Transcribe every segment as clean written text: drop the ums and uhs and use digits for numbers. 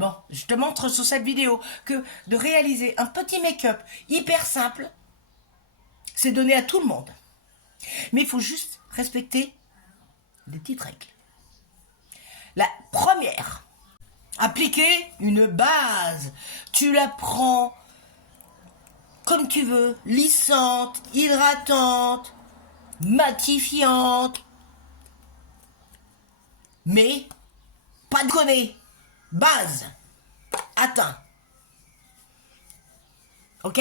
Bon, je te montre sur cette vidéo que de réaliser un petit make-up hyper simple, c'est donné à tout le monde. Mais il faut juste respecter des petites règles. La première, appliquer une base. Tu la prends comme tu veux, lissante, hydratante, matifiante, mais pas de conner. Base, atteint. Ok?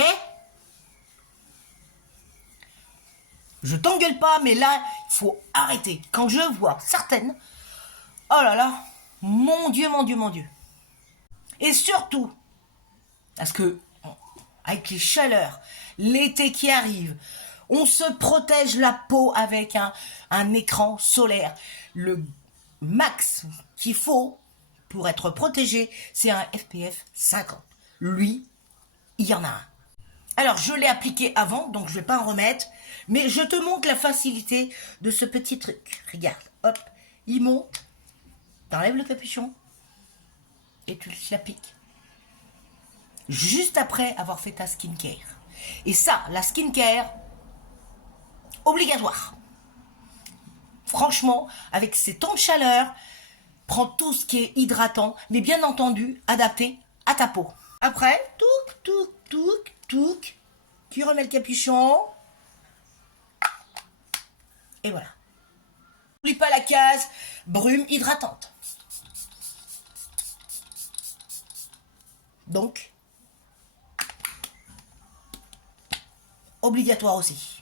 Je t'engueule pas, mais là, il faut arrêter. Quand je vois certaines, oh là là, mon Dieu, mon Dieu, mon Dieu. Et surtout, parce que avec les chaleurs, l'été qui arrive, on se protège la peau avec un écran solaire. Le max qu'il faut pour être protégé, c'est un SPF 50. Lui, il y en a un. Alors, je l'ai appliqué avant, donc je ne vais pas en remettre, mais je te montre la facilité de ce petit truc. Regarde, hop, il monte, t'enlèves le capuchon et tu l'appliques. Juste après avoir fait ta skincare. Et ça, la skincare, obligatoire. Franchement, avec ces temps de chaleur, prends tout ce qui est hydratant, mais bien entendu, adapté à ta peau. Après, touc, touc, touc, touc, tu remets le capuchon. Et voilà. N'oublie pas la case brume hydratante. Donc, obligatoire aussi.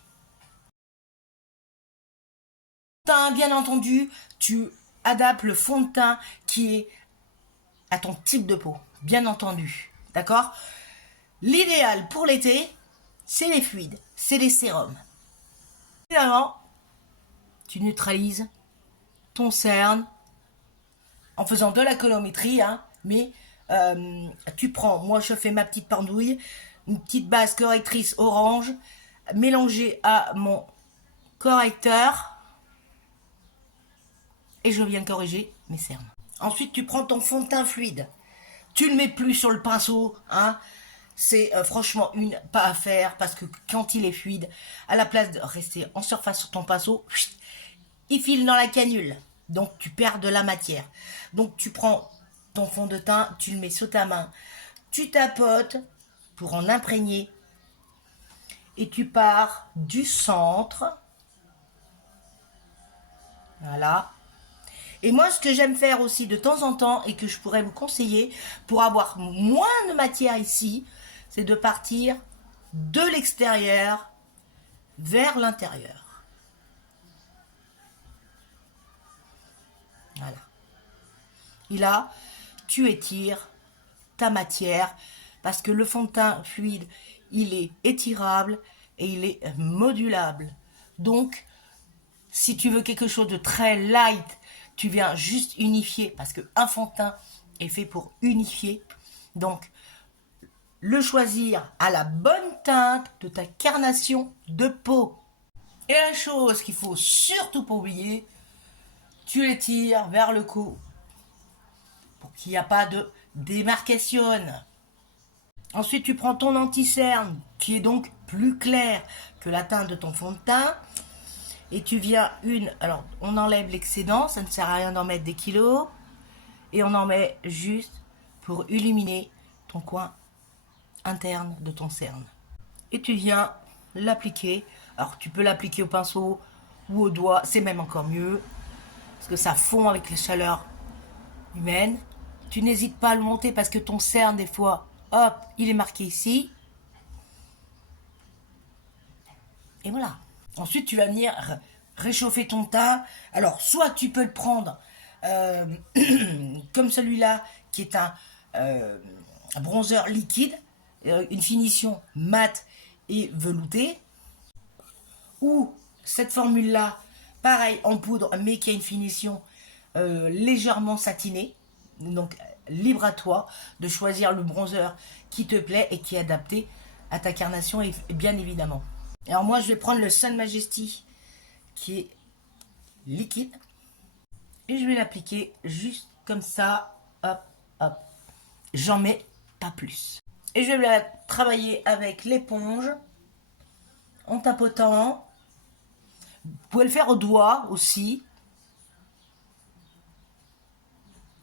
Bien entendu, tu adaptes le fond de teint qui est à ton type de peau, bien entendu, d'accord? L'idéal pour l'été, c'est les fluides, c'est les sérums. Finalement, tu neutralises ton cerne en faisant de la colorimétrie, hein, mais tu prends, moi je fais ma petite pendouille, une petite base correctrice orange, mélangée à mon correcteur, et je viens corriger mes cernes. Ensuite, tu prends ton fond de teint fluide. Tu le mets plus sur le pinceau, hein. C'est franchement une pas à faire parce que quand il est fluide, à la place de rester en surface sur ton pinceau, il file dans la canule. Donc tu perds de la matière. Donc tu prends ton fond de teint, tu le mets sous ta main, tu tapotes pour en imprégner et tu pars du centre. Voilà. Et moi, ce que j'aime faire aussi de temps en temps et que je pourrais vous conseiller pour avoir moins de matière ici, c'est de partir de l'extérieur vers l'intérieur. Voilà. Et là, tu étires ta matière parce que le fond de teint fluide, il est étirable et il est modulable. Donc, si tu veux quelque chose de très light, tu viens juste unifier parce qu'un fond de teint est fait pour unifier. Donc, le choisir à la bonne teinte de ta carnation de peau. Et la chose qu'il faut surtout pas oublier, tu l'étires vers le cou pour qu'il n'y ait pas de démarcation. Ensuite, tu prends ton anti-cerne qui est donc plus clair que la teinte de ton fond de teint. Et tu viens alors on enlève l'excédent, ça ne sert à rien d'en mettre des kilos. Et on en met juste pour illuminer ton coin interne de ton cerne. Et tu viens l'appliquer. Alors tu peux l'appliquer au pinceau ou au doigt, c'est même encore mieux. Parce que ça fond avec la chaleur humaine. Tu n'hésites pas à le monter parce que ton cerne, des fois, hop, il est marqué ici. Et voilà. Ensuite, tu vas venir réchauffer ton teint. Alors, soit tu peux le prendre comme celui-là, qui est un bronzer liquide, une finition mate et veloutée. Ou cette formule-là, pareil, en poudre, mais qui a une finition légèrement satinée. Donc, libre à toi de choisir le bronzer qui te plaît et qui est adapté à ta carnation, et bien évidemment. Alors moi, je vais prendre le Sun Majesty qui est liquide et je vais l'appliquer juste comme ça, hop, hop. J'en mets pas plus. Et je vais la travailler avec l'éponge, en tapotant. Vous pouvez le faire au doigt aussi.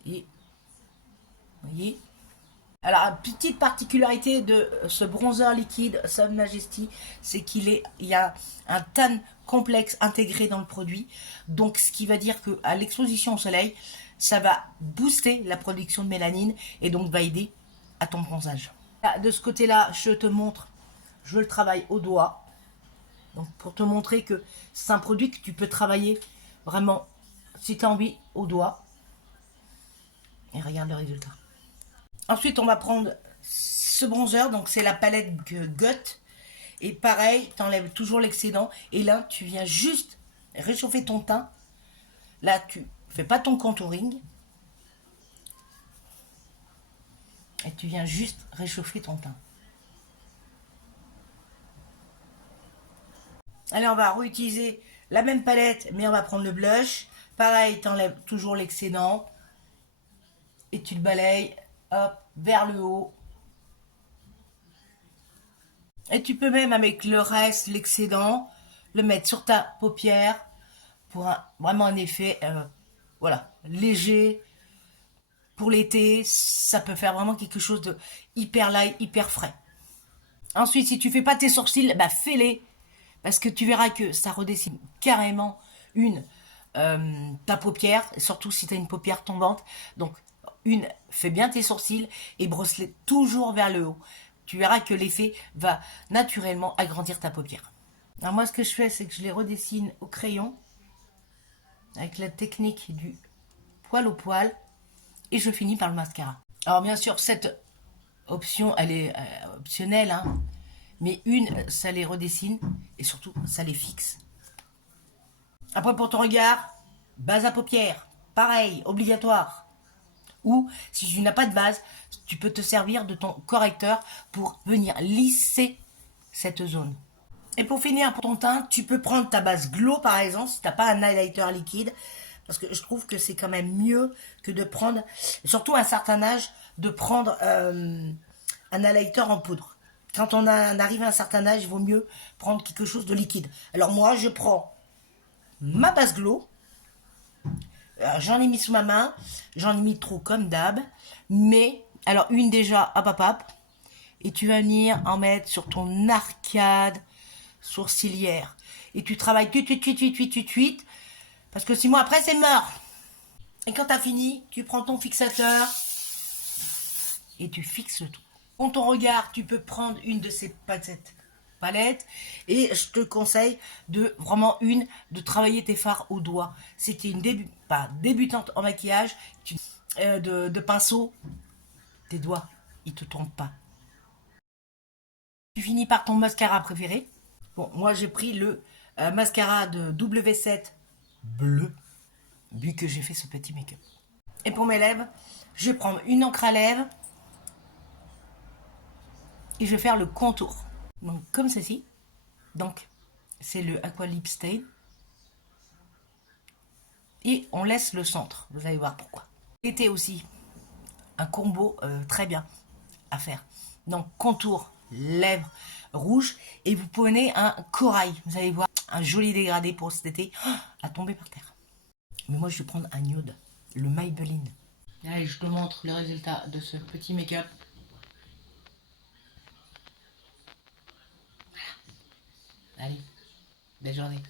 Et, vous voyez. Alors, petite particularité de ce bronzer liquide Sun Majesty, c'est il y a un tan complexe intégré dans le produit. Donc, ce qui va dire qu'à l'exposition au soleil, ça va booster la production de mélanine et donc va aider à ton bronzage. De ce côté-là, je te montre, je le travaille au doigt. Donc, pour te montrer que c'est un produit que tu peux travailler vraiment, si tu as envie, au doigt. Et regarde le résultat. Ensuite, on va prendre ce bronzer, donc c'est la palette Gut. Et pareil, tu enlèves toujours l'excédent. Et là, tu viens juste réchauffer ton teint. Là, tu fais pas ton contouring. Et tu viens juste réchauffer ton teint. Allez, on va réutiliser la même palette, mais on va prendre le blush. Pareil, tu enlèves toujours l'excédent. Et tu le balayes, hop, vers le haut. Et tu peux même, avec le reste, l'excédent, le mettre sur ta paupière pour vraiment un effet voilà, léger. Pour l'été, ça peut faire vraiment quelque chose de hyper light, hyper frais. Ensuite, si tu fais pas tes sourcils, bah fais-les. Parce que tu verras que ça redessine carrément ta paupière, surtout si tu as une paupière tombante. Donc, fais bien tes sourcils et brosse-les toujours vers le haut. Tu verras que l'effet va naturellement agrandir ta paupière. Alors moi, ce que je fais, c'est que je les redessine au crayon avec la technique du poil au poil et je finis par le mascara. Alors bien sûr, cette option, elle est optionnelle, hein, mais ça les redessine et surtout, ça les fixe. Après, pour ton regard, base à paupières, pareil, obligatoire. Ou, si tu n'as pas de base, tu peux te servir de ton correcteur pour venir lisser cette zone. Et pour finir, pour ton teint, tu peux prendre ta base Glow, par exemple, si tu n'as pas un highlighter liquide. Parce que je trouve que c'est quand même mieux que de prendre, surtout à un certain âge, de prendre un highlighter en poudre. Quand on arrive à un certain âge, il vaut mieux prendre quelque chose de liquide. Alors moi, je prends ma base Glow. J'en ai mis sous ma main, j'en ai mis trop comme d'hab, mais alors une déjà, hop hop hop, et tu vas venir en mettre sur ton arcade sourcilière et tu travailles tuit, parce que 6 mois après c'est mort. Et quand t'as fini, tu prends ton fixateur et tu fixes le tout. Pour ton regard, tu peux prendre une de ces palettes et je te conseille de travailler tes fards au doigt. Si tu es une débutante en maquillage, de pinceau, tes doigts, ils te trompent pas. Tu finis par ton mascara préféré. Bon, moi j'ai pris le mascara de W7 bleu, vu que j'ai fait ce petit make-up. Et pour mes lèvres, je vais prendre une encre à lèvres et je vais faire le contour. Donc comme ceci. Donc c'est le Aqua Lip Stain. Et on laisse le centre. Vous allez voir pourquoi. C'était aussi un combo très bien à faire. Donc contour, lèvres rouges. Et vous prenez un corail. Vous allez voir un joli dégradé pour cet été à tomber par terre. Mais moi je vais prendre un nude, le Maybelline. Allez, je te montre le résultat de ce petit make-up. Voilà. Allez, belle journée.